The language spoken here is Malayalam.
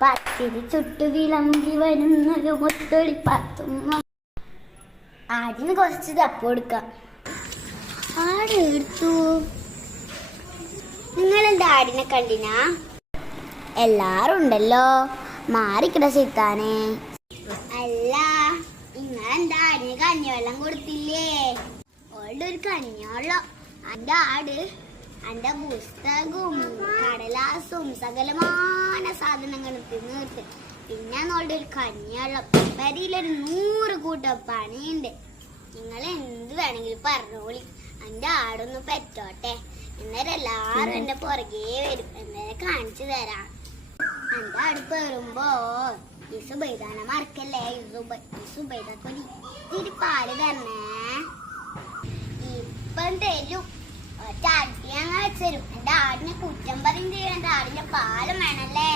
പത്തിരി ചുട്ടു വിളമ്പി വരുന്നൊരു മുത്തൊളി പാത്തുമ്മ. ആടിന് കുറച്ച് തപ്പ് കൊടുക്കാം. ആട് എടുത്തു. നിങ്ങളെന്താ ആടിനെ കണ്ടിനാ? എല്ലാരും ഉണ്ടല്ലോ, മാറിക്കിട സിത്താനെ. അല്ല, നിങ്ങളെന്താ ആടിന് കഞ്ഞിവെള്ളം കൊടുത്തില്ലേ? ഓളുടെ ഒരു കഞ്ഞിവെള്ളം. എന്റെ ആട് എന്റെ പുസ്തകവും കടലാസും സകലമായ സാധനങ്ങളും തിന്നിട്ട് പിന്നെ ഓളുടെ ഒരു കഞ്ഞിവെള്ളം. വരിയിലൊരു 100 കൂട്ടം പണിയുണ്ട്. നിങ്ങൾ എന്ത് വേണമെങ്കിലും പറഞ്ഞോളി. എന്റെ ആടൊന്ന് പെറ്റോട്ടെ, എന്നേരം എല്ലാരും എന്റെ പുറകെ വരും. എന്നേരം കാണിച്ചു തരാം. എന്റെ ആട് പേറുമ്പോ ഈ സുബൈദാനെ മറക്കല്ലേ. ഈ സുബൈദക്കൊരു ഇത്തിരി പാല് തരണേ. ഇപ്പം തരും. ചാട്ടി ഞങ്ങൾ വെച്ചരും. എന്റെ ആടിനെ കുറ്റം പറയും ചെയ്യും. എന്റെ ആടിന്റെ പാലും വേണല്ലേ.